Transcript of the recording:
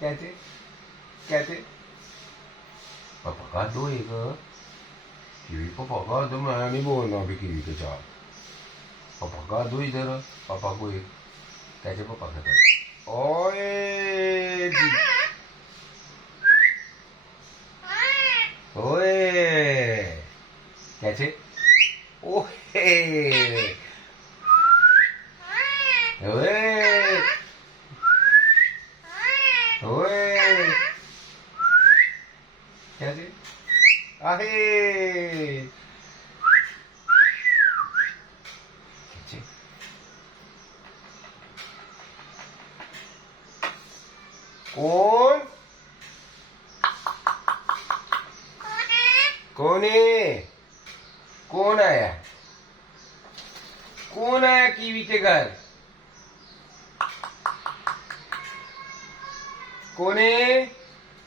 कैसे कैसे पापा का दो एक कीवी पापा का तो मैं नहीं बोलना अभी कीवी के साथ पापा का दो इधर पापा को एक कैसे पापा का दो ओए ओए कैसे ओए ओए ओए कैसे आहे कैसे कौन कौन है कौन आया कीवी के घर कौन है